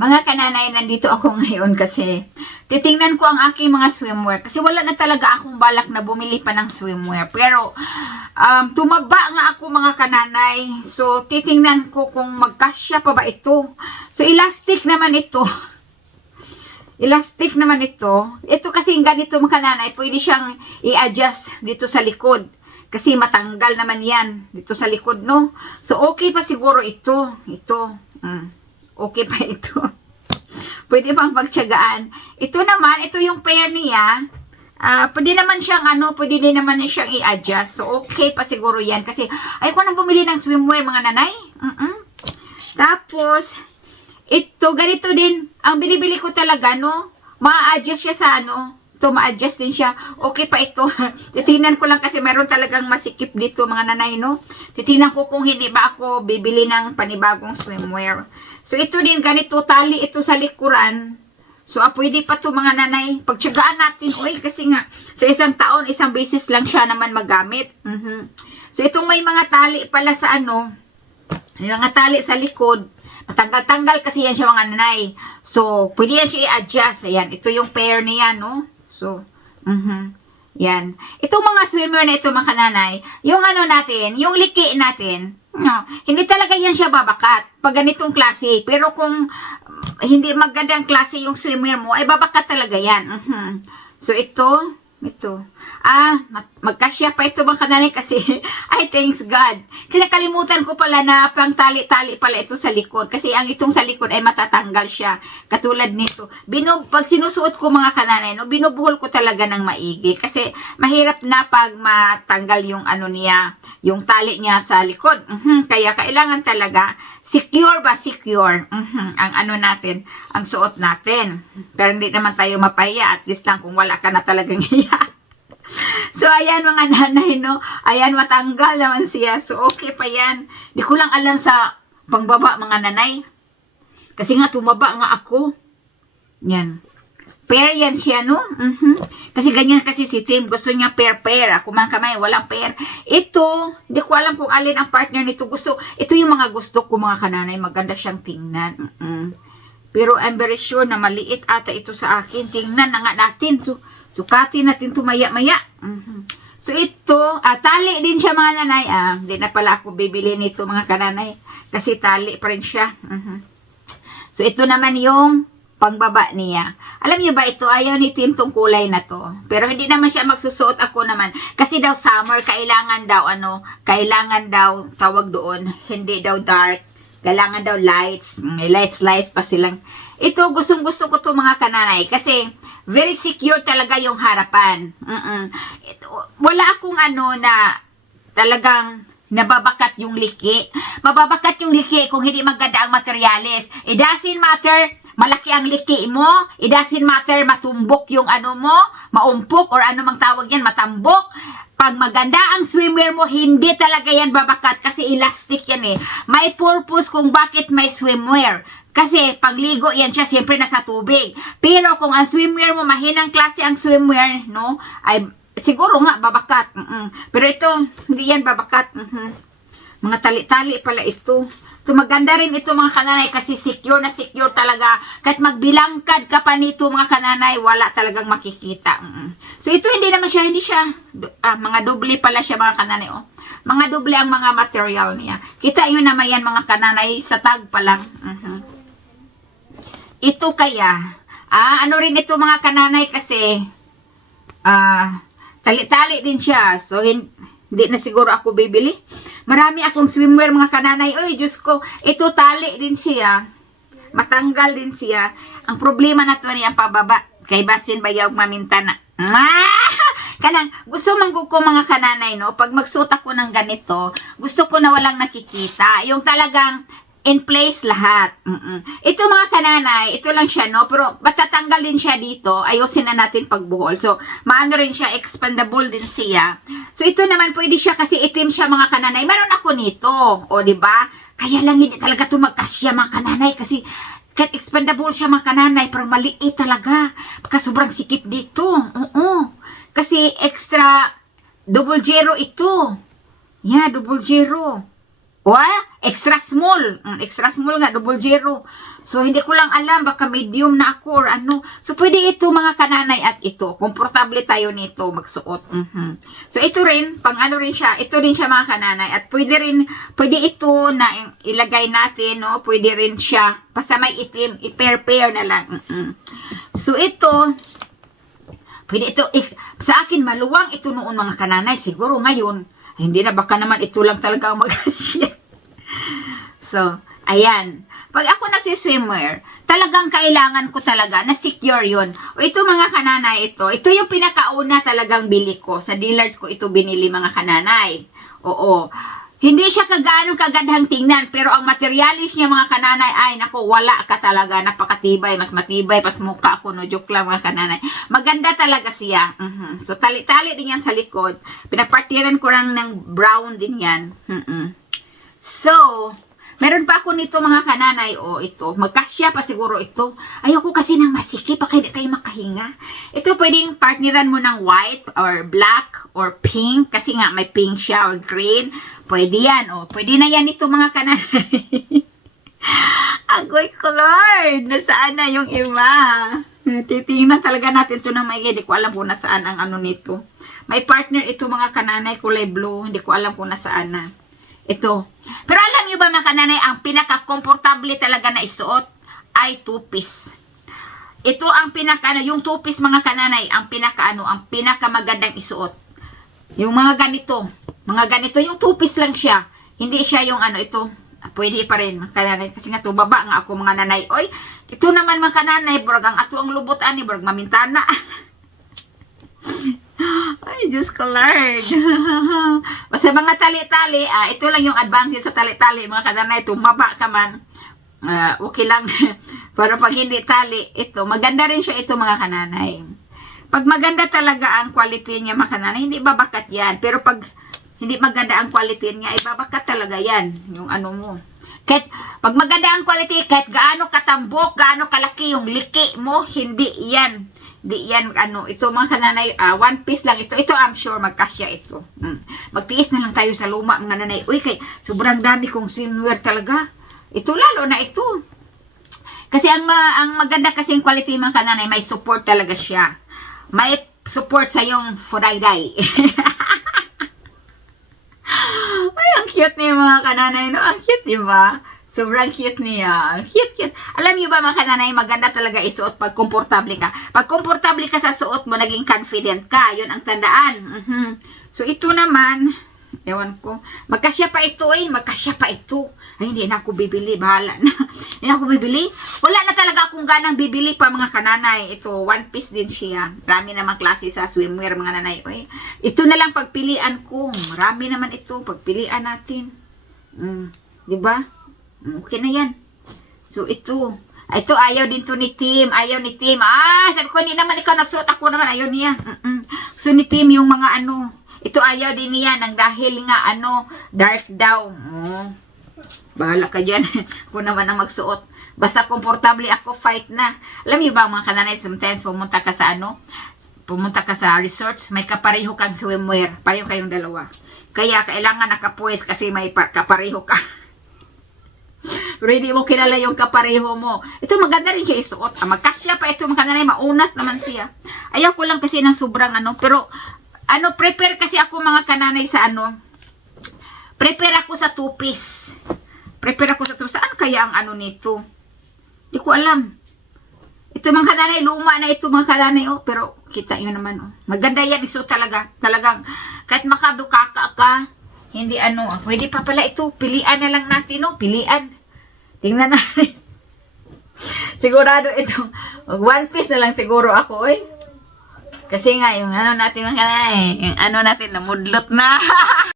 Mga kananay, nandito ako ngayon kasi titingnan ko ang aking mga swimwear. Kasi wala na talaga akong balak na bumili pa ng swimwear. Pero tumaba nga ako mga kananay. So titingnan ko kung magkasya pa ba ito. So elastic naman ito. Elastic naman ito. Ito kasi ganito mga kananay, pwede siyang i-adjust dito sa likod. Kasi matanggal naman yan dito sa likod, no? So okay pa siguro ito. Okay pa ito. Pwede pang pagtiyagaan. Ito naman, ito yung pair niya. Pwede naman siyang pwede din naman siyang i-adjust. So, okay pa siguro yan. Kasi, ayoko nang bumili ng swimwear, mga nanay. Tapos, ito, ganito din. Ang binibili ko talaga, no? Ma-adjust siya sa ito, ma-adjust din siya. Okay pa ito. Titingnan ko lang kasi meron talagang masikip dito, mga nanay, no? Titingnan ko kung hindi ba ako bibili ng panibagong swimwear. So, ito din, ganito, tali ito sa likuran. So, pwede pa to mga nanay. Pagtiyagaan natin, kasi nga, sa isang taon, isang beses lang siya naman magamit. So, itong may mga tali pala sa may mga tali sa likod. Matanggal-tanggal kasi yan siya mga nanay. So, pwede yan siya i-adjust. Ayan, ito yung pair niya, no? So, yan. Itong mga swimwear na ito, mga kananay, yung natin, yung liki natin, no, hindi talaga yan siya babakat pag ganitong klase. Pero kung hindi magandang klase yung swimwear mo, ay babakat talaga yan. So, ito. Magkasya pa ito mga kananay kasi, ay thanks God. Kinakalimutan ko pala na pang tali-tali pala ito sa likod. Kasi ang itong sa likod ay matatanggal siya. Katulad nito. Pag sinusuot ko mga kananay, binubuhol ko talaga ng maigi. Kasi mahirap na pag matanggal yung niya, yung tali niya sa likod. Kaya kailangan talaga, secure ba? Secure. Ang natin, ang suot natin. Pero hindi naman tayo mapahiya. At least lang kung wala ka na talagang hiya. So, ayan mga nanay, no? Ayan, matanggal naman siya. So, okay pa yan. Di ko lang alam sa pangbaba, mga nanay. Kasi nga, tumaba nga ako. Yan. Pair yan siya, no? Kasi ganyan kasi si Tim. Gusto niya pair-pair. Ako man kamay, walang pair. Ito, di ko alam kung alin ang partner nito. Ito yung mga gusto ko, mga kananay. Maganda siyang tingnan. Pero I'm very sure na maliit ata ito sa akin. Tingnan na nga natin. Sukatin natin ito maya-maya. So ito, tali din siya mga nanay. Hindi na pala ako bibili nito mga kananay. Kasi tali pa rin siya. So ito naman yung pangbaba niya. Alam niyo ba ito, ayaw ni Tim tong kulay na to. Pero hindi naman siya magsusuot, ako naman. Kasi daw summer, kailangan daw, tawag doon, hindi daw dark. Kailangan daw lights. May light pa silang. Ito, gustong-gusto ko to mga kananay. Kasi, very secure talaga yung harapan. Wala akong na talagang nababakat yung liki. Mababakat yung liki kung hindi maganda ang materyales. It doesn't matter malaki ang liki mo. It doesn't matter matumbok yung mo, maumpok or mang tawag yan, matambok. Pag maganda ang swimwear mo, hindi talaga yan babakat kasi elastic yan eh. May purpose kung bakit may swimwear. Kasi pagligo yan siya, siyempre nasa tubig. Pero kung ang swimwear mo, mahinang klase ang swimwear, no? Ay, siguro nga, babakat. Pero ito, hindi yan babakat. Mga tali-tali pala ito. Ito, maganda rin ito mga kananay kasi secure na secure talaga. Kahit magbilangkad ka pa nito mga kananay, wala talagang makikita. So ito hindi siya, mga doble pala siya mga kananay. Mga doble ang mga material niya. Kita nyo naman yan mga kananay, sa tag pa lang. Ito kaya, rin ito mga kananay kasi, tali-tali din siya. So hindi na siguro ako bibili. Marami akong swimwear mga kananay. Uy, Diyos ko, ito tali din siya. Matanggal din siya. Ang problema na ito niya pababa. Kay basin bayaw mamintana. Kanang, gusto ko mga kananay, no? Pag magsuot ako ng ganito, gusto ko na walang nakikita. Yung talagang in place lahat. Ito mga kananay, ito lang siya, no? Pero matatanggal din siya dito. Ayusin na natin pagbuhol. So, maano rin siya, expandable din siya. So, ito naman, pwede siya kasi itim siya mga kananay. Meron ako nito. O, diba? Kaya lang hindi talaga ito magkasya mga kananay kasi kahit expandable siya mga kananay, pero maliit talaga. Baka sobrang sikip dito. Kasi extra double zero ito. Yeah, double zero. Extra small. Extra small nga, double zero. So, hindi ko lang alam, baka medium na ako or ano. So, pwede ito mga kananay at ito. Komportable tayo nito magsuot. So, ito rin, pang ano rin siya. Ito rin siya mga kananay. At pwede ito na ilagay natin, no? Pwede rin siya. Basta may itim, i-pair na lang. So, ito, pwede ito, sa akin, maluwang ito noon mga kananay. Siguro ngayon, hindi na, baka naman ito lang talaga ang mag-asya. So, ayan. Pag ako nagsiswimwear, talagang kailangan ko talaga na secure yun. O ito mga kananay, ito yung pinakauna talagang bili ko. Sa dealers ko ito binili mga kananay. Oo. Hindi siya kagandang tingnan, pero ang materialis niya mga kananay, ay naku, wala ka talaga, napakatibay, mas matibay, pas mukha ako, no, joke lang mga kananay. Maganda talaga siya. So, tali-tali din yan sa likod. Pinapartiran ko lang ng brown din yan. So, meron pa ako nito mga kananay, ito, magkasya pa siguro ito. Ayoko kasi ng masikip, baka hindi tayo makahinga. Ito pwedeng partneran mo ng white, or black, or pink, kasi nga may pink siya, or green. Pwede yan, pwede na yan ito mga kananay. Agoy ko, Lord, nasaan na yung iba? Titingnan talaga natin ito ng maigi, hindi ko alam kung nasaan ang ano nito. May partner ito mga kananay, kulay blue, hindi ko alam kung nasaan na. Ito. Pero alam nyo ba mga kananay, ang pinaka-komportable talaga na isuot ay two-piece. Ito ang yung two-piece mga kananay, ang pinakamagandang isuot. Yung mga ganito, yung two-piece lang siya. Hindi siya yung ito, pwede pa rin mga kananay. Kasi nga ito, baba nga ako mga nanay. Oy, ito naman mga kananay, burag ang ato ang lubot ani, burag mamintana. Ay, Diyos ko, Lord. Basta mga tali-tali, ito lang yung advantage sa tali-tali, mga kananay, tumaba ka man, okay lang. Pero pag hindi tali, ito, maganda rin siya ito, mga kananay. Pag maganda talaga ang quality niya, mga kananay, hindi babakat yan. Pero pag hindi maganda ang quality niya, ibabakat talaga yan, yung ano mo. Kahit, pag maganda ang quality, kahit gaano katambok, gaano kalaki yung liki mo, hindi yan. Di yan, ito mga kananay, one piece lang ito. Ito, I'm sure, magkasya ito. Magtiis na lang tayo sa luma, mga nanay. Uy, kay, sobrang dami kong swimwear talaga. Ito, lalo na ito. Kasi ang maganda kasi yung quality mga kananay, may support talaga siya. May support sa yung furayday. Ay, ang cute niya mga kananay, no? Ang cute, di ba? Sobrang cute niya. Cute. Alam niyo ba mga kananay, maganda talaga isuot pag komportable ka. Pag komportable ka sa suot mo, naging confident ka. Yun ang tandaan. So, ito naman, ewan ko, magkasya pa ito magkasya pa ito. Ay, hindi na ako bibili. Bahala na. Hindi na ako bibili. Wala na talaga akong ganang bibili pa mga kananay. Ito, one piece din siya. Marami naman klase sa swimwear mga nanay. Ito na lang pagpilian ko. Marami naman ito. Pagpilian natin. Diba? Okay na yan. So, ito. Ito, ayaw din to ni Tim. Ayaw ni Tim. Sabi ko, hindi naman ikaw nagsuot. Ako naman, ayaw niya. So, ni Tim, yung mga ito, ayaw din niya. Nang dahil nga, dark daw. Bahala ka dyan. Ako naman ang magsuot. Basta komportable ako, fight na. Alam niyo ba, mga kananay, sometimes pumunta ka sa resorts, may kapareho kang swimwear. Pareho kayong dalawa. Kaya, kailangan nakapuwes kasi may kapareho ka. Pero hindi mo kilala yung kapareho mo. Ito maganda rin siya isuot. Magkasya pa ito mga kananay. Maunat naman siya. Ayaw ko lang kasi ng sobrang Pero prepare kasi ako mga kananay sa prepare ako sa two-piece. Saan kaya ang nito? Hindi ko alam. Ito mga kananay. Luma na ito mga kananay. Pero kita nyo naman. Maganda yan isuot talaga. Talagang kahit makabukaka ka. Hindi pwede pa pala ito. Pilian na lang natin, pilian. Tingnan natin. Sigurado ito. One piece na lang siguro ako, Kasi nga, yung natin, yung natin, namudlot na.